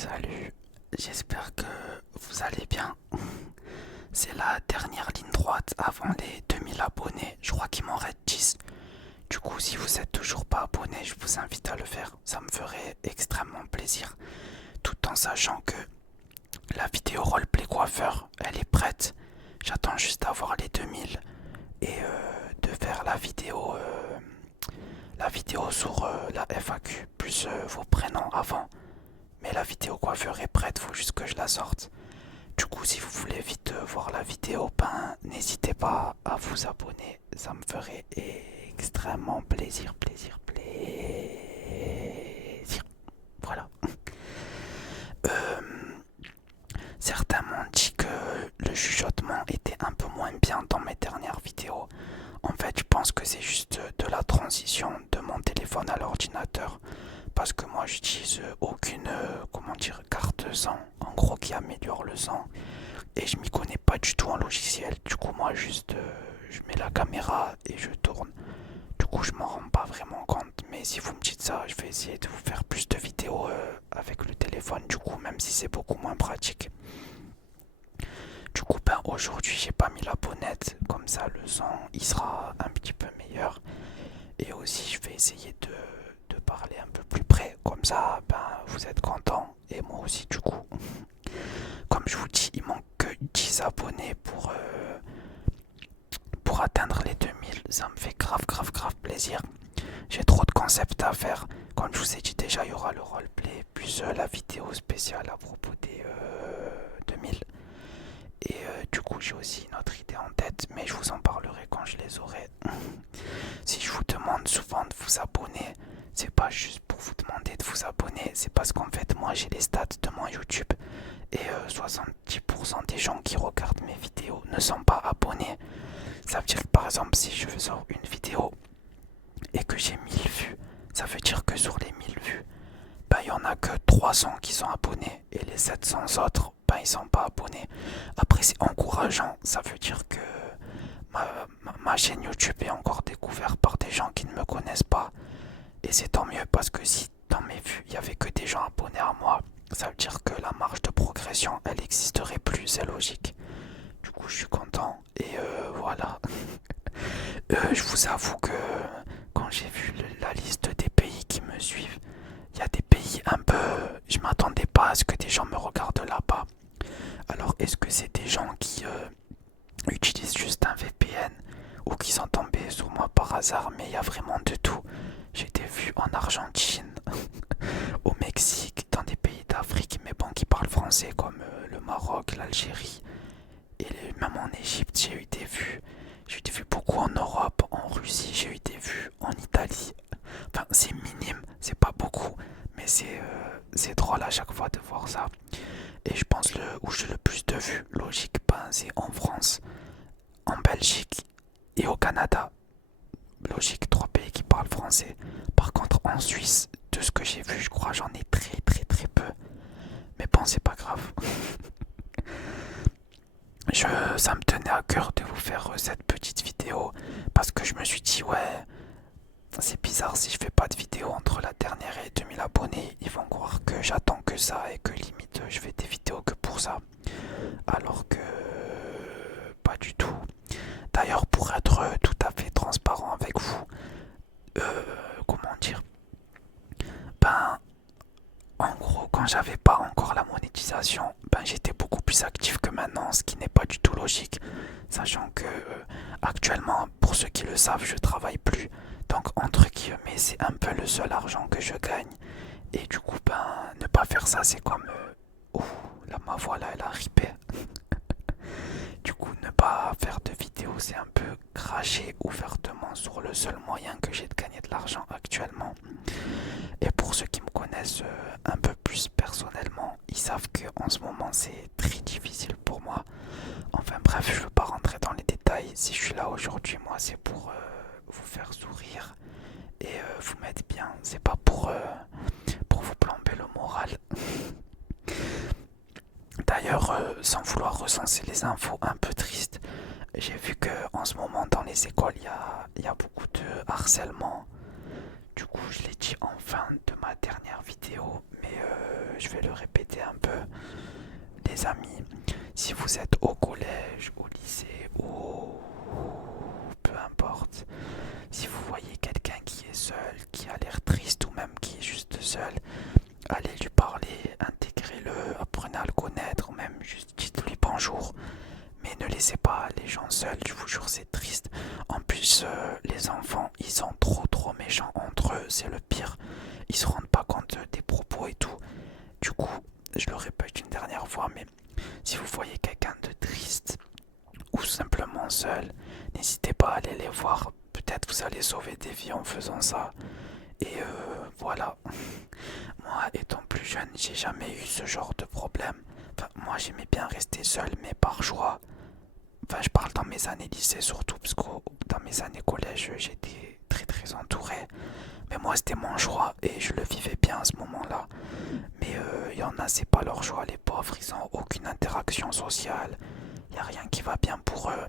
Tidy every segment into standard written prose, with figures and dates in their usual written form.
Salut, j'espère que vous allez bien. C'est la dernière ligne droite avant les 2000 abonnés. Je crois qu'il m'en reste 10. Du coup, si vous êtes toujours pas abonné, je vous invite à le faire. Ça me ferait extrêmement plaisir. Tout en sachant que la vidéo roleplay coiffeur, elle est prête. J'attends juste d'avoir les 2000 et de faire la vidéo sur la FAQ plus vos prénoms avant. Mais la vidéo coiffeur est prête, faut juste que je la sorte. Du coup, si vous voulez vite voir la vidéo, ben n'hésitez pas à vous abonner. Ça me ferait extrêmement plaisir, plaisir, plaisir. Voilà. Euh, Certains m'ont dit que le chuchotement était un peu moins bien dans mes dernières vidéos. En fait, je pense que c'est juste de la transition de mon téléphone à l'ordinateur. Parce que moi, j'utilise aucune, comment dire, carte son, en gros, qui améliore le son. Et je m'y connais pas du tout en logiciel. Du coup, moi, juste, je mets la caméra et je tourne. Du coup, je m'en rends pas vraiment compte. Mais si vous me dites ça, je vais essayer de vous faire plus de vidéos avec le téléphone. Du coup, même si c'est beaucoup moins pratique. Du coup, ben aujourd'hui, j'ai pas mis la bonnette. Comme ça, le son, il sera un petit peu meilleur. Et aussi, je vais essayer de parler un peu plus près. Comme ça, ben, vous êtes content. Et moi aussi, du coup. Comme je vous dis, il manque que 10 abonnés pour atteindre les 2000. Ça me fait grave, grave, grave plaisir. J'ai trop de concepts à faire. Comme je vous ai dit déjà, il y aura le roleplay, plus la vidéo spéciale à propos des 2000. Et du coup, j'ai aussi une autre idée en tête, mais je vous en parlerai quand je les aurai. Si je vous demande souvent de vous abonner, c'est pas juste pour vous demander de vous abonner, c'est parce qu'en fait, moi j'ai les stats de mon YouTube et 70% des gens qui regardent mes vidéos ne sont pas abonnés. Ça veut dire que par exemple, si je sors une vidéo et que j'ai 1000 vues, ça veut dire que sur les 1000 vues, ben, il n'y en a que 300 qui sont abonnés et les 700 autres, ben, ils sont pas abonnés. Après, c'est encourageant, ça veut dire que ma chaîne YouTube est encore découverte par des gens qui ne me connaissent pas. Et c'est tant mieux parce que si dans mes vues, il n'y avait que des gens abonnés à moi, ça veut dire que la marge de progression, elle n'existerait plus, c'est logique. Du coup, je suis content et voilà. Je vous avoue que quand j'ai vu la liste des pays qui me suivent, il y a des pays un peu... Je m'attendais pas à ce que des gens me regardent là-bas. Alors, est-ce que c'est des gens qui utilisent juste un VPN ou qui sont tombés sur moi par hasard? Mais il y a vraiment de tout. J'ai été vu en Argentine, au Mexique, dans des pays d'Afrique, mais bon, qui parlent français comme le Maroc, l'Algérie. Et même en Égypte, j'ai eu des vues. J'ai eu des vues beaucoup en Europe, en Russie, j'ai eu des vues en Italie. Enfin, c'est minime, c'est pas beaucoup, mais c'est drôle à chaque fois de voir ça. Et je pense où j'ai le plus de vues, logique, ben, c'est en France, en Belgique et au Canada. Logique, trois pays qui parlent français. Par contre, en Suisse, de ce que j'ai vu, je crois j'en ai très très très peu. Mais bon, c'est pas grave. Ça me tenait à cœur de vous faire cette petite vidéo parce que je me suis dit, ouais, c'est bizarre si je fais pas de vidéo entre la dernière et 2000 abonnés. Ils vont croire que j'attends que ça et que limite je fais des vidéos que pour ça. Alors que pas du tout. D'ailleurs, pour être tout à fait transparent avec vous, comment dire, ben, en gros, quand j'avais pas encore la monétisation, ben j'étais beaucoup plus actif que maintenant, ce qui n'est pas du tout logique, sachant que actuellement, pour ceux qui le savent, je travaille plus. Donc entre guillemets, c'est un peu le seul argent que je gagne. Et du coup, ben ne pas faire ça, c'est comme ouh, là ma voix là, elle a ripé. Du coup, ne pas faire de vidéo, c'est un peu cracher ouvertement sur le seul moyen que j'ai de gagner de l'argent actuellement. Et pour ceux qui me connaissent un peu plus personnellement, ils savent que en ce moment c'est très difficile pour moi. Enfin bref, je veux pas rentrer dans les détails. Si je suis là aujourd'hui, moi c'est pour vous faire sourire et vous mettre bien. C'est pas pour vous plomber le moral. D'ailleurs, sans vouloir recenser les infos un peu tristes, j'ai vu que en ce moment dans les écoles il y a beaucoup de harcèlement. Du coup, je l'ai dit en fin de ma dernière vidéo, mais je vais le répéter un peu. Les amis, si vous êtes au collège, au lycée ou peu importe, si vous voyez quelqu'un qui est seul, qui a l'air triste ou même qui est juste seul, allez lui parler, intégrez-le, apprenez à le connaître, ou même juste dites-lui bonjour. Mais ne laissez pas les gens seuls, je vous jure, c'est triste. En plus, les enfants, ils sont trop méchants entre eux, c'est le pire. Ils se rendent pas compte des propos et tout. Du coup, je le répète une dernière fois, mais si vous voyez quelqu'un de triste ou simplement seul, n'hésitez pas à aller les voir. Peut-être vous allez sauver des vies en faisant ça. Et voilà. Moi, étant plus jeune, j'ai jamais eu ce genre de problème. Enfin, moi, j'aimais bien rester seul, mais par choix. Enfin, je parle dans mes années lycée surtout, parce que dans mes années collège, j'étais très entouré. Mais moi, c'était mon choix et je le vivais bien à ce moment-là. Mais il y en a, c'est pas leur choix, les pauvres, ils ont aucune interaction sociale. Il n'y a rien qui va bien pour eux.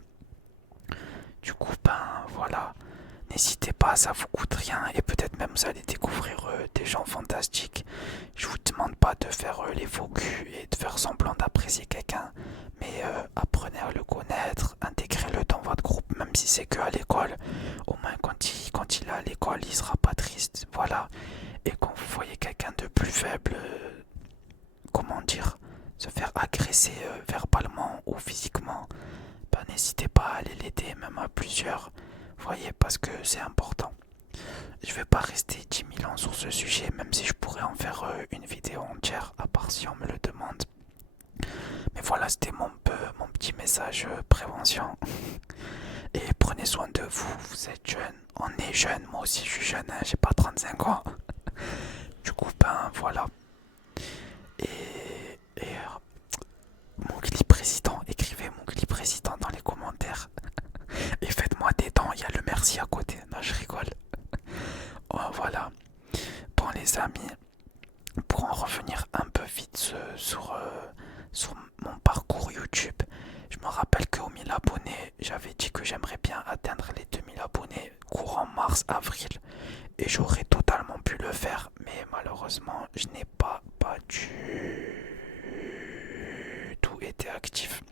Du coup, ben voilà. N'hésitez pas, ça vous coûte rien et peut-être même vous allez découvrir des gens fantastiques. Je vous demande pas de faire les faux culs et de faire semblant d'apprécier quelqu'un, mais apprenez à le connaître, intégrez-le dans votre groupe, même si c'est que à l'école. Au moins quand il est à l'école, il sera pas triste, voilà. Et quand vous voyez quelqu'un de plus faible, comment dire, se faire agresser verbalement ou physiquement, ben, n'hésitez pas à aller l'aider, même à plusieurs. Voyez, parce que c'est important. Je vais pas rester 10 000 ans sur ce sujet, même si je pourrais en faire une vidéo entière, à part si on me le demande. Mais voilà, c'était mon petit message prévention. Et prenez soin de vous, vous êtes jeune, on est jeune, moi aussi je suis jeune, hein, j'ai pas 35 ans. Du coup, ben voilà. Et mon clip président, écrivez mon clip président dans les commentaires. Et faites-moi des dents, il y a le merci à côté. Non, je rigole. Oh, voilà. Bon, les amis, pour en revenir un peu vite sur mon parcours YouTube, je me rappelle qu'aux 1000 abonnés, j'avais dit que j'aimerais bien atteindre les 2000 abonnés courant mars-avril. Et j'aurais totalement pu le faire, mais malheureusement, je n'ai pas du tout été actif.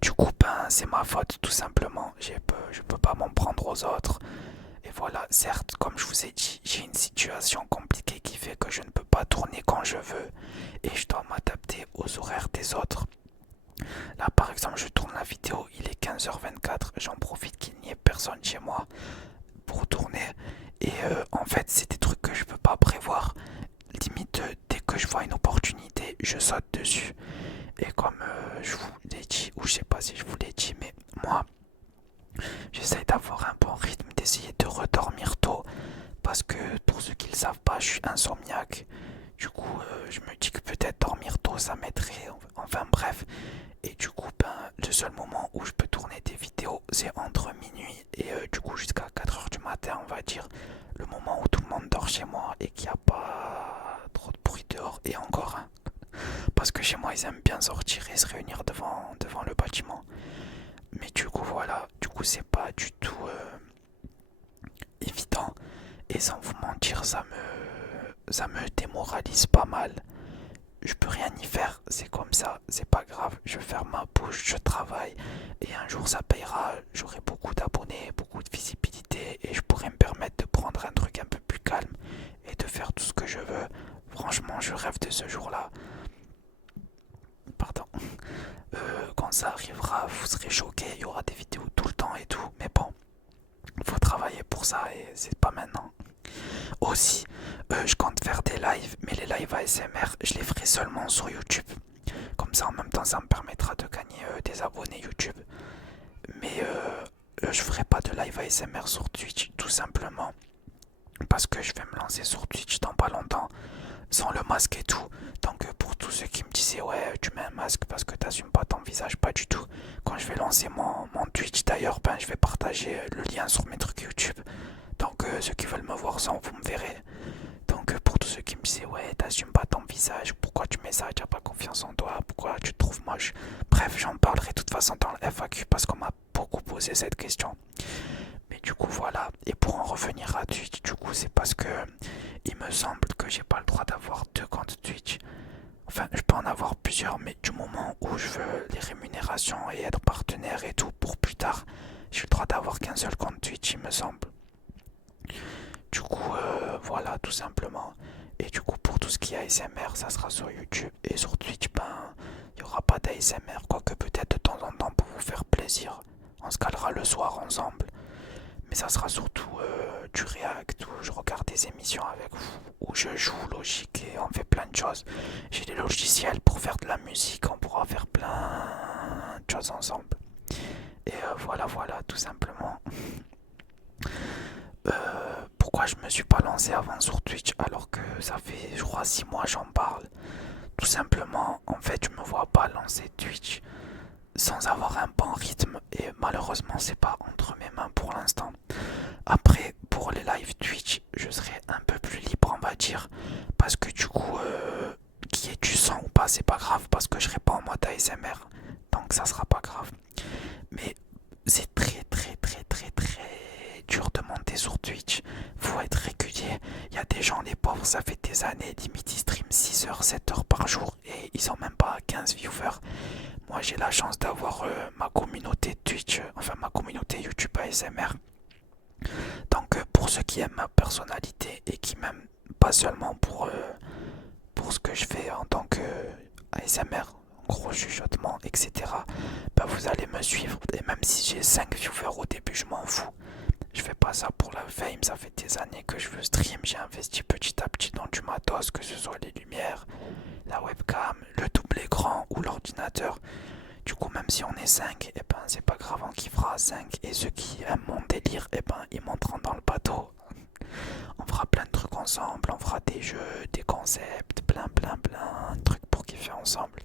Du coup, ben, c'est ma faute tout simplement. Je peux pas m'en prendre aux autres. Et voilà, certes, comme je vous ai dit, j'ai une situation compliquée qui fait que je ne peux pas tourner quand je veux. Et je dois m'adapter aux horaires des autres. Là, par exemple, je tourne la vidéo, il est 15h24. J'en profite qu'il n'y ait personne chez moi pour tourner. Et en fait, c'est des trucs que je peux pas prévoir. Limite, dès que je vois une opportunité, je saute dessus. Et comme je vous l'ai dit, ou je sais pas si je vous l'ai dit, mais moi, j'essaye d'avoir un bon rythme, d'essayer de redormir tôt. Parce que pour ceux qui ne le savent pas, je suis insomniaque. Du coup, je me dis que peut-être dormir tôt, ça m'aiderait. Enfin bref. Et du coup, ben, le seul moment où je peux tourner des vidéos, c'est entre minuit et du coup jusqu'à 4h du matin, on va dire. Le moment où tout le monde dort chez moi et qu'il n'y a pas trop de bruit dehors. Et encore, hein, parce que chez moi, ils aiment bien sortir et se réunir devant le bâtiment. Mais du coup, voilà. Du coup, c'est pas du tout évident. Et sans vous mentir, ça me démoralise pas mal. Je peux rien y faire, c'est comme ça, c'est pas grave, je ferme ma bouche, je travaille et un jour ça payera, j'aurai beaucoup d'abonnés, beaucoup de visibilité et je pourrai me permettre de prendre un truc un peu plus calme et de faire tout ce que je veux. Franchement, je rêve de ce jour-là. Pardon. Quand ça arrivera, vous serez choqués, il y aura des vidéos tout le temps et tout, mais bon, faut travailler pour ça et c'est pas maintenant. Aussi, je compte faire des lives, mais les lives ASMR, je les ferai seulement sur YouTube. Comme ça, en même temps, ça me permettra de gagner des abonnés YouTube. Mais je ferai pas de live ASMR sur Twitch, tout simplement. Parce que je vais me lancer sur Twitch dans pas longtemps, sans le masque et tout. Donc pour tous ceux qui me disaient, ouais, tu mets un masque parce que t'assumes pas ton visage, pas du tout. Quand je vais lancer mon Twitch d'ailleurs, ben, je vais partager le lien sur mes trucs YouTube. Donc ceux qui veulent me voir sans, vous me verrez. Donc pour tous ceux qui me disaient ouais t'assumes pas ton visage, pourquoi tu mets ça, tu n'as pas confiance en toi, pourquoi tu te trouves moche. Bref, j'en parlerai de toute façon dans le FAQ parce qu'on m'a beaucoup posé cette question. Mais du coup voilà, et pour en revenir à Twitch. Du coup, c'est parce que il me semble que j'ai pas le droit d'avoir deux comptes Twitch. Enfin, je peux en avoir plusieurs, mais du moment où je veux les rémunérations et être partenaire et tout pour plus tard, j'ai le droit d'avoir qu'un seul compte Twitch, il me semble. Du coup, voilà, tout simplement. Et du coup, pour tout ce qui est ASMR, ça sera sur YouTube. Et sur Twitch, ben, il n'y aura pas d'ASMR. Quoique peut-être de temps en temps pour vous faire plaisir. On se calera le soir ensemble. Mais ça sera surtout du react où je regarde des émissions avec vous. Où je joue logique et on fait plein de choses. J'ai des logiciels pour faire de la musique. On pourra faire plein de choses ensemble. Et voilà, voilà, tout simplement. Pourquoi je me suis pas lancé avant sur Twitch alors que ça fait je crois 6 mois j'en parle. Tout simplement, en fait je me vois pas lancer Twitch sans avoir un bon rythme et malheureusement c'est pas entre mes mains pour l'instant. Après pour les live Twitch je serai un peu plus libre on va dire parce que du coup qu'il y ait du son ou pas c'est pas grave parce que je serai pas en mode ASMR donc ça sera pas grave. Mais c'est très très très très très dur de monter sur Twitch. Faut être régulier. Il y a des gens, les pauvres, ça fait des années, limite ils streament 6 heures, 7 heures par jour et ils ont même pas 15 viewers. Moi j'ai la chance d'avoir ma communauté Twitch, enfin ma communauté YouTube ASMR. Donc pour ceux qui aiment ma personnalité et qui m'aiment pas seulement pour ce que je fais en tant que ASMR, gros chuchotement, etc. Bah vous allez me suivre et même si j'ai 5 viewers au début, je m'en fous. Je fais pas ça pour la fame, ça fait des années que je veux stream, j'ai investi petit à petit dans du matos, que ce soit les lumières, la webcam, le double écran ou l'ordinateur. Du coup même si on est 5, et ben c'est pas grave, on kiffera à 5 et ceux qui aiment mon délire, et ben ils monteront dans le bateau. On fera plein de trucs ensemble, on fera des jeux, des concepts, plein de trucs pour kiffer ensemble.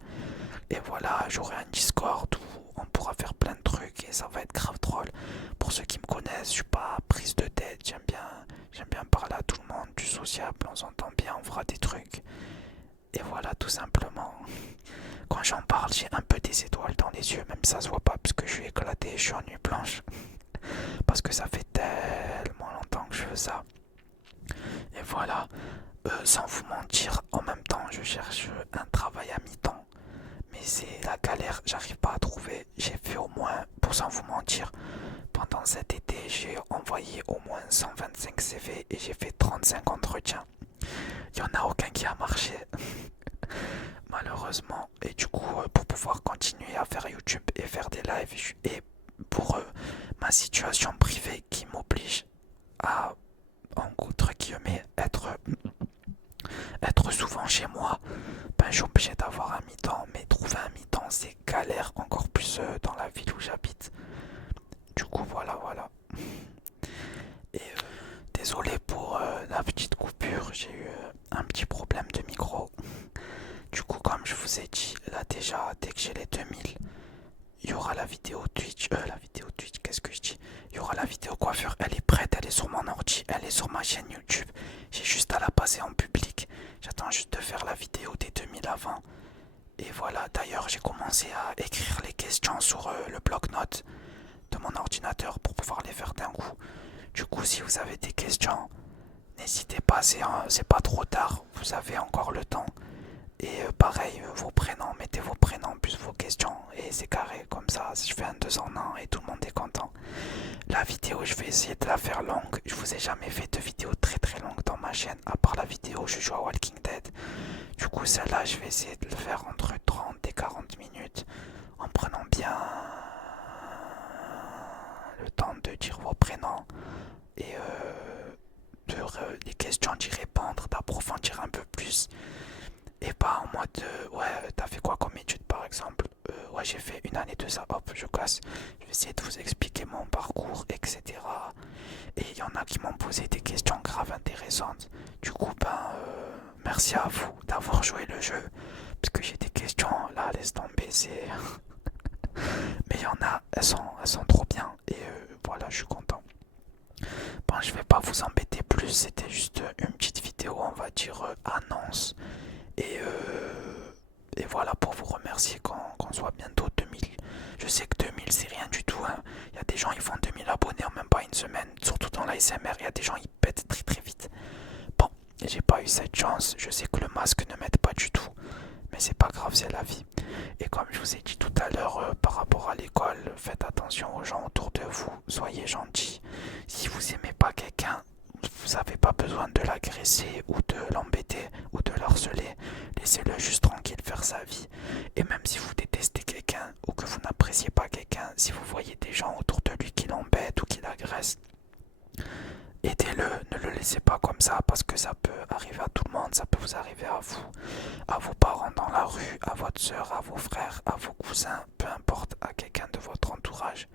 Et voilà, j'aurai un Discord où on pourra faire plein de trucs et ça va être grave drôle. Pour ceux qui me connaissent, je suis pas prise de tête, j'aime bien parler à tout le monde, du sociable, on s'entend bien, on fera des trucs. Et voilà, tout simplement. Quand j'en parle, j'ai un peu des étoiles dans les yeux, même si ça se voit pas parce que je suis éclaté, je suis en nuit blanche. Parce que ça fait tellement longtemps que je fais ça. Et voilà, sans vous mentir, en même temps, je cherche un travail à mi-temps. Mais c'est la galère, j'arrive pas à trouver. J'ai fait au moins, pour sans vous mentir, pendant cet été, j'ai envoyé au moins 125 CV et j'ai fait 35 entretiens. Il n'y en a aucun qui a marché, malheureusement. Et du coup, pour pouvoir continuer à faire YouTube et faire des lives, et pour ma situation privée qui m'oblige à, entre guillemets, être souvent chez moi, ben, je suis obligé d'avoir un mi-temps, mais trouver un mi-temps c'est galère encore plus dans la ville où j'habite. Du coup voilà voilà. Et désolé pour la petite coupure, j'ai eu un petit problème de micro. Du coup comme je vous ai dit, là déjà dès que j'ai les 2000, il y aura la vidéo Twitch, qu'est-ce que je dis? Il y aura la vidéo coiffure, elle est prête, elle est sur mon ordi, elle est sur ma chaîne YouTube. J'ai juste à la passer en public. J'attends juste de faire la vidéo des 2000 avant. Et voilà, d'ailleurs j'ai commencé à écrire les questions sur le bloc-notes de mon ordinateur pour pouvoir les faire d'un coup. Du coup si vous avez des questions, n'hésitez pas, c'est pas trop tard, vous avez encore le temps. Et pareil, vos prénoms, mettez vos prénoms plus vos questions et c'est carré, comme ça je fais un 2 en 1 et tout le monde est content. La vidéo je vais essayer de la faire longue, je vous ai jamais fait de vidéo très très longue dans ma chaîne, à part la vidéo où je joue à Walking Dead. Du coup celle-là je vais essayer de le faire entre 30 et 40 minutes en prenant bien le temps de dire vos prénoms et les questions d'y répondre, d'approfondir un peu plus. Et pas en mode ouais t'as fait quoi comme étude par exemple, ouais j'ai fait une année de ça, hop je casse. Je vais essayer de vous expliquer mon parcours etc. Et il y en a qui m'ont posé des questions graves intéressantes. Du coup ben merci à vous d'avoir joué le jeu. Parce que j'ai des questions là laisse tomber c'est mais il y en a, elles sont trop bien. Et voilà je suis content. Bon je vais pas vous embêter plus, c'était juste une petite vidéo on va dire annonce. Et voilà pour vous remercier qu'on soit bientôt 2000. Je sais que 2000 c'est rien du tout. Hein. Il y a des gens ils font 2000 abonnés en même pas une semaine, surtout dans ASMR, il y a des gens, ils pètent très très vite. Bon, j'ai pas eu cette chance, je sais que le masque ne m'aide pas du tout, mais c'est pas grave, c'est la vie. Et comme je vous ai dit tout à l'heure par rapport à l'école, faites attention aux gens autour de vous, soyez gentils. Si vous aimez pas quelqu'un, vous n'avez pas besoin de l'agresser ou de l'embêter ou de l'harceler. Laissez-le juste tranquille faire sa vie. Et même si vous détestez quelqu'un ou que vous n'appréciez pas quelqu'un, si vous voyez des gens autour de lui qui l'embêtent ou qui l'agressent, aidez-le, ne le laissez pas comme ça parce que ça peut arriver à tout le monde, ça peut vous arriver à vos parents dans la rue, à votre soeur, à vos frères, à vos cousins, peu importe, à quelqu'un de votre entourage.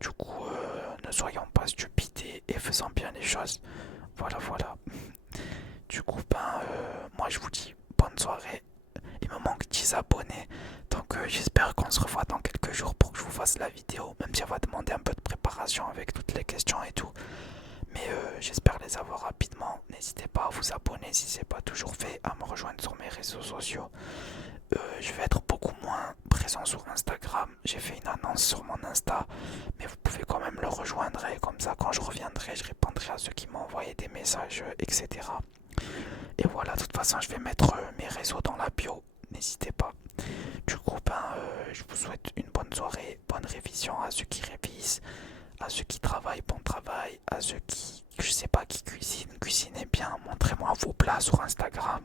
Du coup, ne soyons pas stupides et faisons bien les choses. Voilà, voilà. Du coup, moi je vous dis bonne soirée. Il me manque 10 abonnés. Donc j'espère qu'on se revoit dans quelques jours pour que je vous fasse la vidéo. Même si elle va demander un peu de préparation avec toutes les questions et tout. Mais j'espère les avoir rapidement. N'hésitez pas à vous abonner si ce n'est pas toujours fait. À me rejoindre sur mes réseaux sociaux. Je vais être beaucoup moins présent sur Instagram. J'ai fait une annonce sur mon Insta, mais vous pouvez quand même le rejoindre et comme ça quand je reviendrai, je répondrai à ceux qui m'ont envoyé des messages, etc. Et voilà, de toute façon, je vais mettre mes réseaux dans la bio. N'hésitez pas. Du coup, je vous souhaite une bonne soirée, bonne révision à ceux qui révisent, à ceux qui travaillent, bon travail, à ceux qui, je sais pas, qui cuisinent, cuisinez bien. Montrez-moi vos plats sur Instagram.